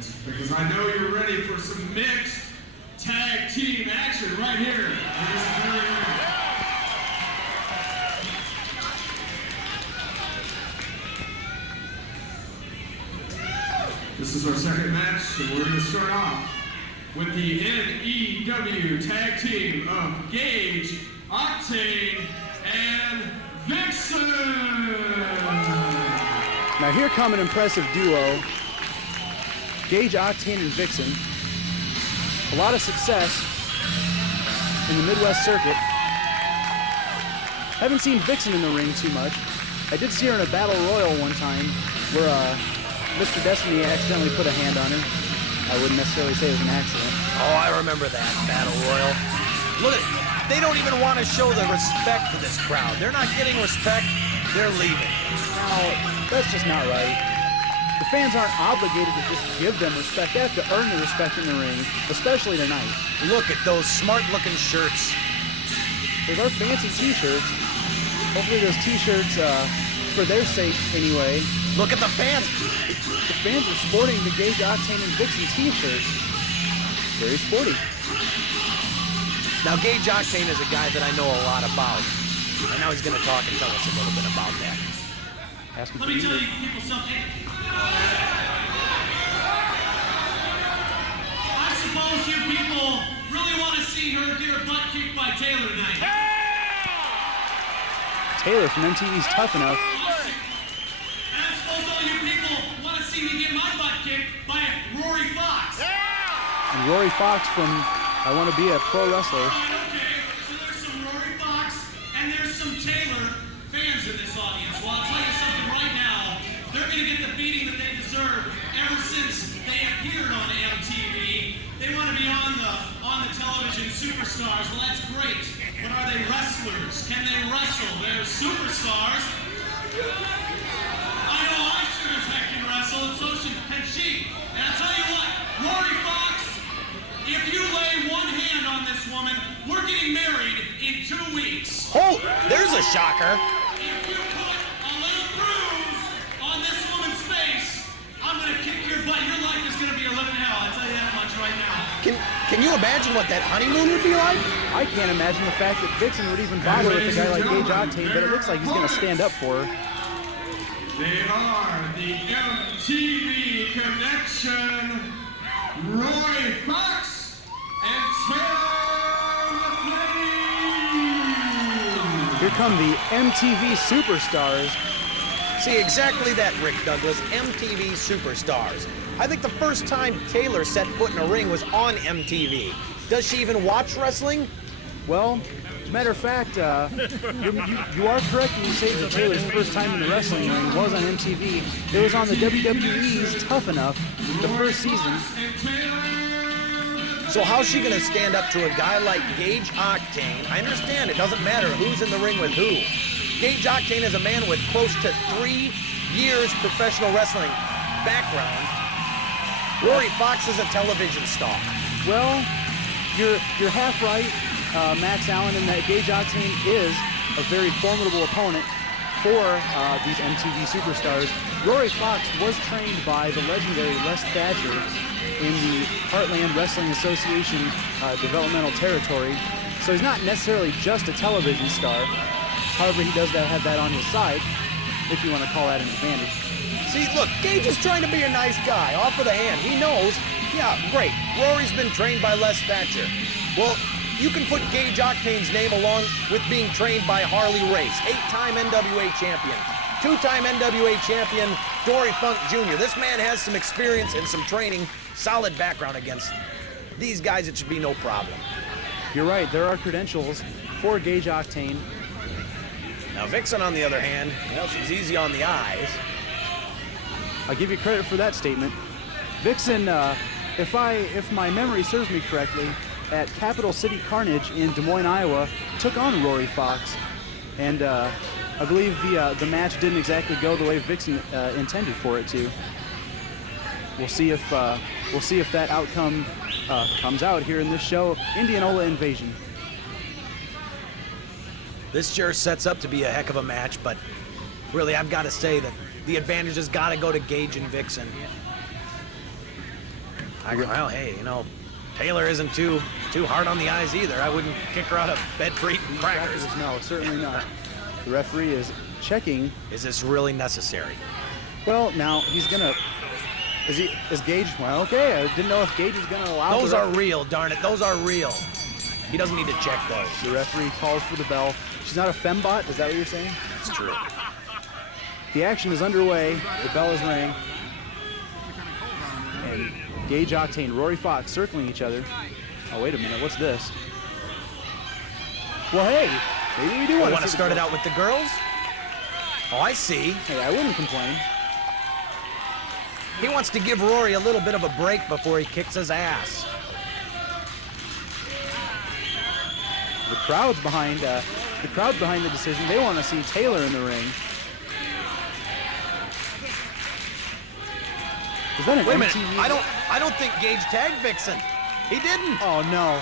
tonight, because I know you're ready for some mixed tag team action right here. This is our second match, and we're going to start off with the NEW tag team of Gage Octane and Vixen. Now here come an impressive duo, Gage Octane and Vixen. A lot of success in the Midwest circuit. Haven't seen Vixen in the ring too much. I did see her in a battle royal one time where Mr. Destiny accidentally put a hand on her. I wouldn't necessarily say it was an accident. Oh, I remember that battle royal. Look at, they don't even want to show the respect to this crowd. They're not getting respect, they're leaving. Now, that's just not right. The fans aren't obligated to just give them respect. They have to earn the respect in the ring, especially tonight. Look at those smart-looking shirts. Those are fancy t-shirts. Hopefully those t-shirts, for their sake anyway. Look at the fans. The fans are sporting the Gage Octane and Vixen t-shirts. Very sporty. Now, Gage Octane is a guy that I know a lot about. And now he's going to talk and tell us a little bit about that. Let me tell you people something. I suppose you people really want to see her get her butt kicked by Taylor tonight. Taylor from MTV's Tough Enough. And I suppose all you people want to see me get my butt kicked by Rory Fox. And Rory Fox from I Want to Be a Pro Wrestler. Okay, so there's some Rory Fox and there's some Taylor fans in this audience. Well, I'll tell you something right now. They're going to get the beating that they deserve ever since they appeared on MTV. They want to be on the television Superstars. Well, that's great. But are they wrestlers? Can they wrestle? They're superstars. I know I sure as heck can wrestle, and so can she. And I'll tell you what, Rory Fox, if you lay one hand on this woman, we're getting married in 2 weeks. Oh, there's a shocker. If you put a little bruise on this woman's face, I'm going to kick your butt. Your life is going to be a living hell. I'll tell you that much right now. Can you imagine what that honeymoon would be like? I can't imagine the fact that Vixen would even bother with a guy like Gage Octane, but it looks like he's going to stand up for her. They are the MTV Connection, Rory Fox and Taylor Matheny. Here come the MTV Superstars. See, exactly that, Rick Douglas, MTV Superstars. I think the first time Taylor set foot in a ring was on MTV. Does she even watch wrestling? Well, as a matter of fact, you are correct when you say that Taylor's first time in the wrestling ring was on MTV. It was on the WWE's Tough Enough, the first season. So how's she going to stand up to a guy like Gage Octane? I understand it doesn't matter who's in the ring with who. Gage Octane is a man with close to 3 years professional wrestling background. Rory Fox is a television star. Well, you're half right, Max Allen, in that Gage Octane is a very formidable opponent for these MTV Superstars. Rory Fox was trained by the legendary Les Thatcher in the Heartland Wrestling Association developmental territory, so he's not necessarily just a television star. However, he does have that on his side, if you want to call that an advantage. See, look, Gage is trying to be a nice guy, offer the hand. He knows, yeah, great, Rory's been trained by Les Thatcher. Well, you can put Gage Octane's name along with being trained by Harley Race, 8-time NWA champion, 2-time NWA champion Dory Funk Jr. This man has some experience and some training, solid background against these guys. It should be no problem. You're right, there are credentials for Gage Octane. Now, Vixen, on the other hand, well, she's easy on the eyes. I'll give you credit for that statement. Vixen, if my memory serves me correctly, at Capital City Carnage in Des Moines, Iowa, took on Rory Fox, and I believe the match didn't exactly go the way Vixen intended for it to. We'll see if that outcome comes out here in this show, Indianola Invasion. This sure sets up to be a heck of a match, but really, I've got to say that the advantage has got to go to Gage and Vixen. Well, hey, you know, Taylor isn't too hard on the eyes either. I wouldn't kick her out of bed for eating crackers. No, certainly not. The referee is checking. Is this really necessary? Well, now he's gonna. Is Gage? Well, okay. I didn't know if Gage was gonna allow. Those are real, darn it. Those are real. He doesn't need to check those. The referee calls for the bell. She's not a fembot. Is that what you're saying? It's true. The action is underway. The bell is ringing. And Gage Octane, Rory Fox circling each other. Oh, wait a minute. What's this? Well, hey, maybe we do want to start it out with the girls? Oh, I see. Hey, I wouldn't complain. He wants to give Rory a little bit of a break before he kicks his ass. The crowd's behind the decision. They want to see Taylor in the ring. Is that an Wait a minute. MTV? I don't think Gage tagged Vixen. He didn't. Oh no.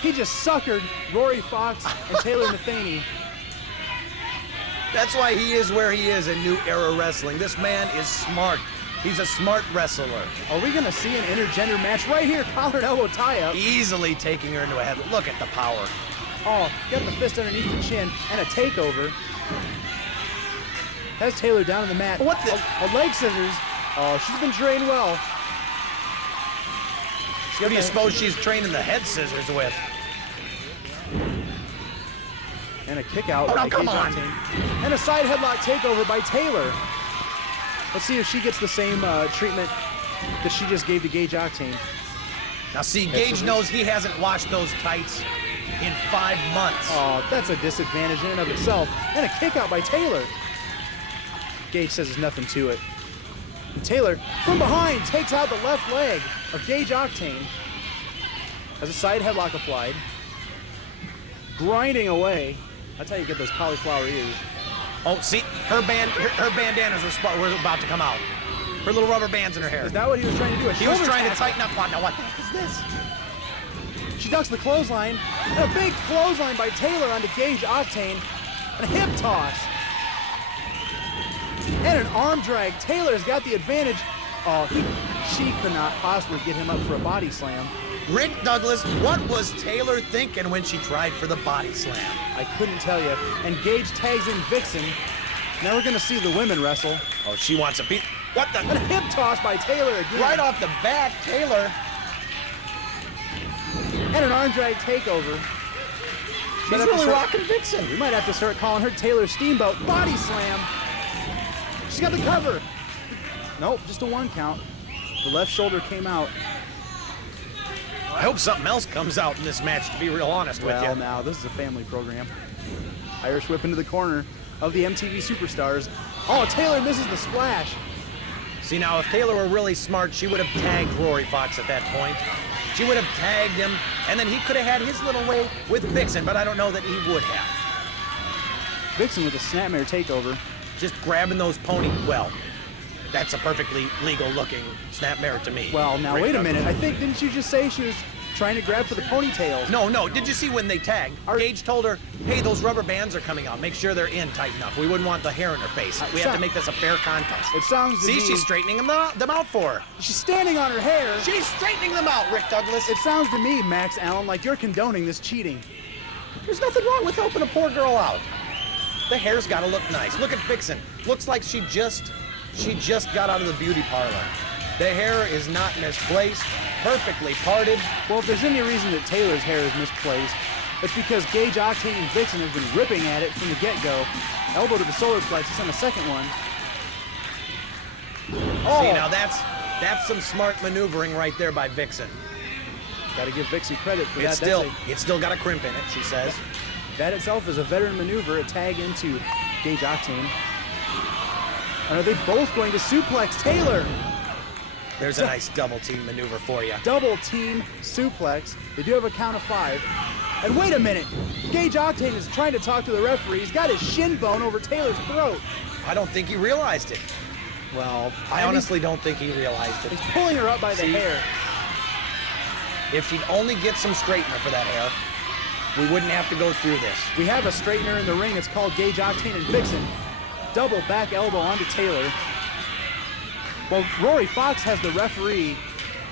He just suckered Rory Fox and Taylor Matheny. That's why he is where he is in New Era Wrestling. This man is smart. He's a smart wrestler. Are we gonna see an intergender match right here? Collar and elbow tie-up. Easily taking her into a head. Look at the power. Oh, got the fist underneath the chin and a takeover. Has Taylor down on the mat. What the? A leg scissors. Oh, she's been trained well. What do you suppose she's training the head scissors with? And a kick out. Oh, no, by come Gage on. Octane. And a side headlock takeover by Taylor. Let's see if she gets the same treatment that she just gave to Gage Octane. Now see, Gage knows he hasn't washed those tights in 5 months. Oh, that's a disadvantage in and of itself. And a kick out by Taylor. Gage says there's nothing to it. And Taylor, from behind, takes out the left leg of Gage Octane. Has a side headlock applied. Grinding away. That's how you get those cauliflower ears. Oh, see, her bandanas were about to come out. Her little rubber bands in her hair. Is that what he was trying to do? He was trying to tighten up. Now what the heck is this? She ducks the clothesline. And a big clothesline by Taylor onto Gage Octane. And a hip toss. And an arm drag. Taylor's got the advantage. Oh, she could not possibly get him up for a body slam. Rick Douglas, what was Taylor thinking when she tried for the body slam? I couldn't tell you. And Gage tags in Vixen. Now we're going to see the women wrestle. Oh, she wants a beat. What the? And a hip toss by Taylor again. Right off the bat, Taylor. And an arm drag takeover. She's really rocking Vixen. We might have to start calling her Taylor Steamboat. Body slam. She's got the cover. Nope, just a 1 count. The left shoulder came out. I hope something else comes out in this match, to be real honest with you. Well, now, this is a family program. Irish whip into the corner of the MTV Superstars. Oh, Taylor misses the splash. See, now, if Taylor were really smart, she would have tagged Rory Fox at that point. She would have tagged him, and then he could have had his little way with Vixen, but I don't know that he would have. Vixen with a snapmare takeover. Just grabbing those pony, well, that's a perfectly legal-looking snapmare to me. Well, now, wait a minute. I think, didn't you just say she was trying to grab for the ponytails? No. Did you see when they tagged? Gage told her, hey, those rubber bands are coming out. Make sure they're in tight enough. We wouldn't want the hair in her face. We have to make this a fair contest. It sounds to me... See, she's straightening them out for her. She's standing on her hair. She's straightening them out, Rick Douglas. It sounds to me, Max Allen, like you're condoning this cheating. There's nothing wrong with helping a poor girl out. The hair's got to look nice. Look at Vixen. Looks like she just got out of the beauty parlor. The hair is not misplaced, perfectly parted. Well, if there's any reason that Taylor's hair is misplaced, it's because Gage Octane and Vixen have been ripping at it from the get-go. Elbow to the solar plexus on the second one. Oh. See, now that's some smart maneuvering right there by Vixen. Got to give Vixen credit for it's that. It's still got a crimp in it, she says. That itself is a veteran maneuver, a tag into Gage Octane. And are they both going to suplex Taylor? There's a nice double team maneuver for you. Double team suplex. They do have a count of 5. And wait a minute. Gage Octane is trying to talk to the referee. He's got his shin bone over Taylor's throat. I don't think he realized it. Well, I honestly don't think he realized it. He's pulling her up by the hair. If she'd only get some straightener for that hair, we wouldn't have to go through this. We have a straightener in the ring. It's called Gage Octane and Vixen. Double back elbow onto Taylor. Well, Rory Fox has the referee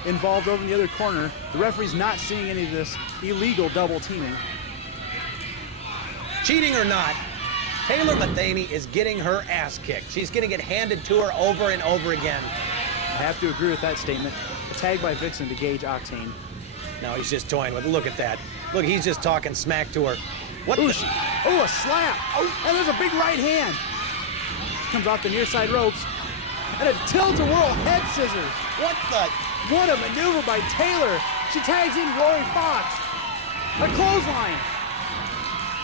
involved over in the other corner. The referee's not seeing any of this illegal double teaming. Cheating or not, Taylor Matheny is getting her ass kicked. She's getting it handed to her over and over again. I have to agree with that statement. A tag by Vixen to Gage Octane. Now he's just toying with, look at that. Look, he's just talking smack to her. What Ooh, the? a slap. Oh, and there's a big right hand. Comes off the near side ropes. And a tilt-a-whirl head scissors. What the? What a maneuver by Taylor. She tags in Rory Fox. A clothesline.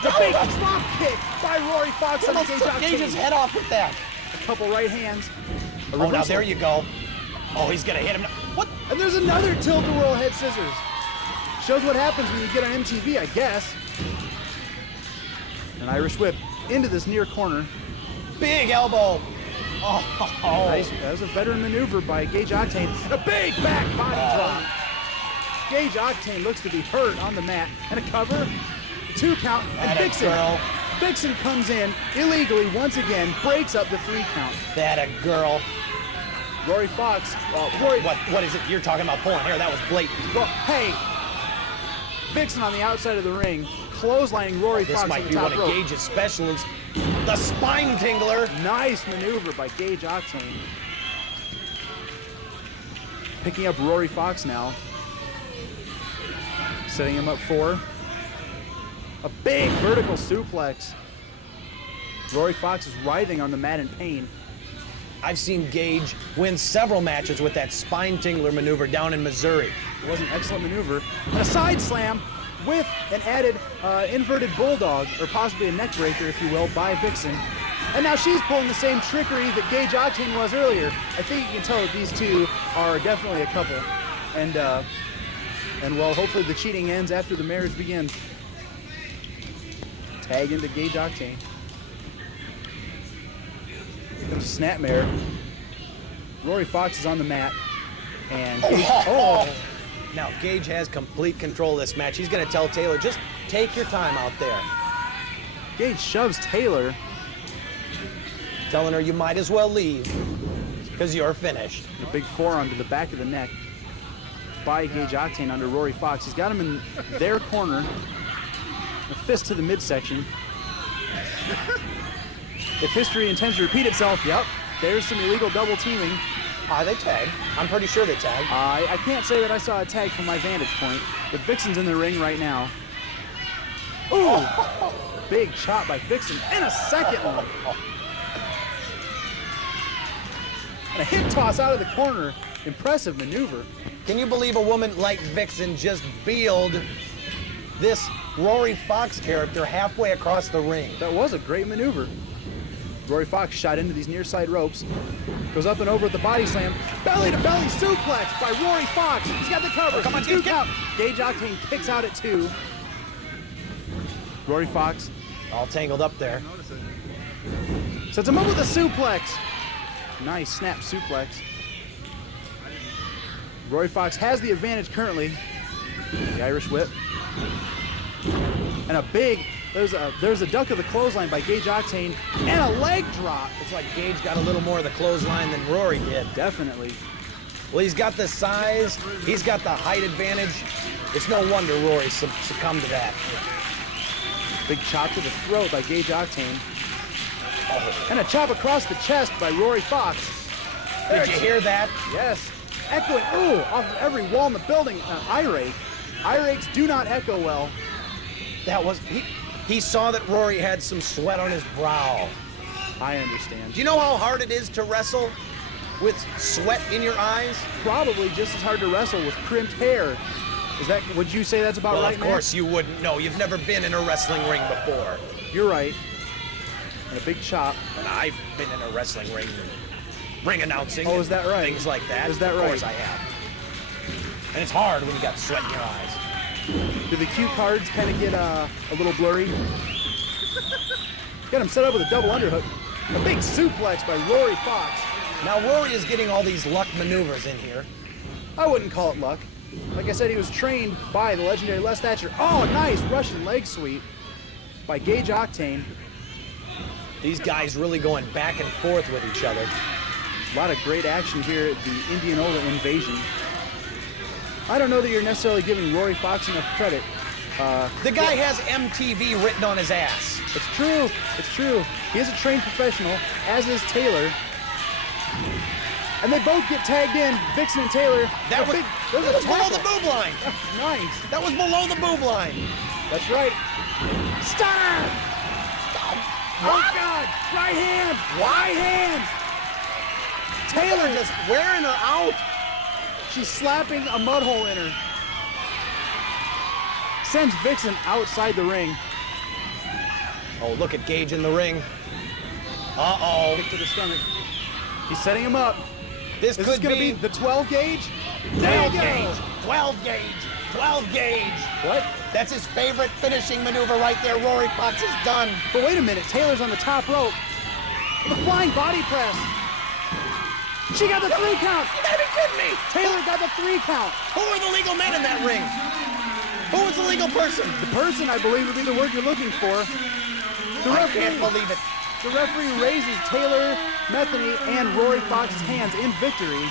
The big drop kick by Rory Fox on Gage Octane. Gage's head off with that. A couple right hands. A Oh, now reversal. there you go. Oh, he's gonna hit him. What? And there's another tilt-a-whirl head scissors. Shows what happens when you get on MTV, I guess. An Irish whip into this near corner. Big elbow. Oh. Nice. That was a veteran maneuver by Gage Octane. A big back body drop. Gage Octane looks to be hurt on the mat. And a cover. 2 count. And That a Vixen. girl. Vixen comes in illegally once again, breaks up the 3 count. That a girl. Rory Fox. What is it? You're talking about pulling hair. That was blatant. Well, hey. Vixen on the outside of the ring, clotheslining Rory This Fox might on be the one top of rope. Gage's specials. The spine tingler. Nice maneuver by Gage Octane. Picking up Rory Fox now. Setting him up for a big vertical suplex. Rory Fox is writhing on the mat in pain. I've seen Gage win several matches with that spine tingler maneuver down in Missouri. It was an excellent maneuver. And a side slam with an added inverted bulldog, or possibly a neck breaker, if you will, by Vixen. And now she's pulling the same trickery that Gage Octane was earlier. I think you can tell that these two are definitely a couple. And well, hopefully the cheating ends after the marriage begins. Tag into Gage Octane. Here comes a snapmare. Rory Fox is on the mat. And Gage, Now, Gage has complete control of this match. He's going to tell Taylor, just take your time out there. Gage shoves Taylor. Telling her you might as well leave because you're finished. A big forearm to the back of the neck by Gage Octane under Rory Fox. He's got him in their corner. A fist to the midsection. If history intends to repeat itself, yep, there's some illegal double teaming. They tagged. I'm pretty sure they tagged. I can't say that I saw a tag from my vantage point, but Vixen's in the ring right now. Ooh! Big chop by Vixen, and a second one. And a hip toss out of the corner. Impressive maneuver. Can you believe a woman like Vixen just bealed this Rory Fox character halfway across the ring? That was a great maneuver. Rory Fox shot into these near side ropes. Goes up and over with the body slam. Belly to belly suplex by Rory Fox. He's got the cover. Come on, 2 get- count. Gage Octane kicks out at 2. Rory Fox All tangled up there. sets him up with a suplex. Nice snap suplex. Rory Fox has the advantage currently. The Irish whip. And a big, there's a duck of the clothesline by Gage Octane and a leg drop. It's like Gage got a little more of the clothesline than Rory did. Definitely. Well, he's got the size, he's got the height advantage. It's no wonder Rory succumbed to that. Big chop to the throat by Gage Octane. And a chop across the chest by Rory Fox. Did you hear that? Yes. Echoing, ooh, off of every wall in the building. Eye rake. Eye rakes do not echo well. That was, he saw that Rory had some sweat on his brow. I understand. Do you know how hard it is to wrestle with sweat in your eyes? Probably just as hard to wrestle with crimped hair. Would you say that's about Well, right, of man? course you wouldn't know. You've never been in a wrestling ring before. You're right. And a big chop. And I've been in a wrestling ring announcing. Oh, is that right? Things like that. Is that Of right? course I have. And it's hard when you got sweat in your eyes. Do the cue cards kind of get a little blurry? Got him set up with a double underhook. A big suplex by Rory Fox. Now Rory is getting all these luck maneuvers in here. I wouldn't call it luck. Like I said, he was trained by the legendary Les Thatcher. Oh, nice Russian leg sweep by Gage Octane. These guys really going back and forth with each other. A lot of great action here at the Indianola Invasion. I don't know that you're necessarily giving Rory Fox enough credit. The guy has MTV written on his ass. It's true. It's true. He is a trained professional, as is Taylor. And they both get tagged in, Vixen and Taylor. That was below the boob line. Nice. That was below the boob line. That's right. Stunner! Oh, God. Right hand. Right hand. Taylor just wearing her out. She's slapping a mud hole in her. Sends Vixen outside the ring. Oh, look at Gage in the ring. Uh-oh. Kick to the stomach. He's setting him up. This Is could this going to be the 12 gauge? There you 12 go. gauge. 12 gauge. 12 gauge. What? That's his favorite finishing maneuver right there. Rory Fox is done. But wait a minute. Taylor's on the top rope. The flying body press. She got the 3 count. You gotta be kidding me. Taylor got the 3 count. Who are the legal men in that ring? Who is the legal person? The person, I believe, would be the word you're looking for. The I referee, can't believe it. the referee raises Taylor Matheny and Rory Fox's hands in victory.